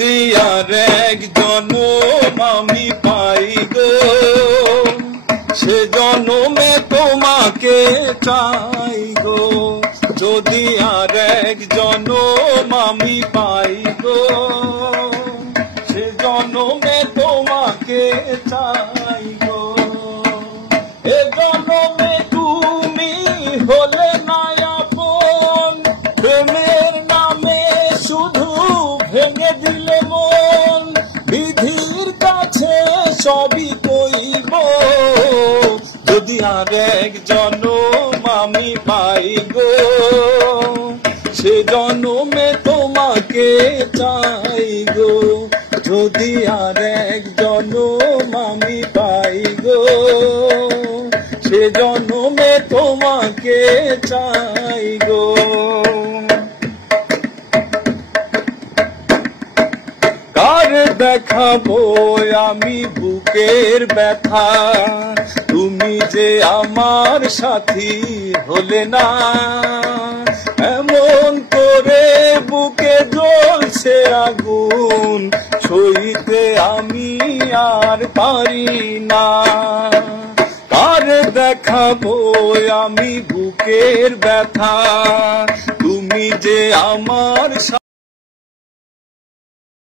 যদি আর এক জনম আমি পাই গো, সে জনমে তোমাকে চাই গো। যদি আর এক জনম আমি পাই গো, সে জনমে তোমাকে চাই গো। এ জনমে তুমি হলে না আপন, প্রেমের নামে শুধু ভেঙে দিলে মন। বিধির কাছে সবই কইব, যদি আর এক জনম আমি পাই গো, সে জনমে তোমাকে চাই গো। যদি আর এক জনম আমি পাই গো, সে জনমে তোমাকে চাই গো। কার দেখাবো আমি বুকের ব্যথা, তুমি যে আমার সাথী হলে না। এমন করে বুকে জ্বলছে আগুন, সইতে আমি আর পারি না। কার দেখাবো আমি বুকের ব্যথা, তুমি যে আমার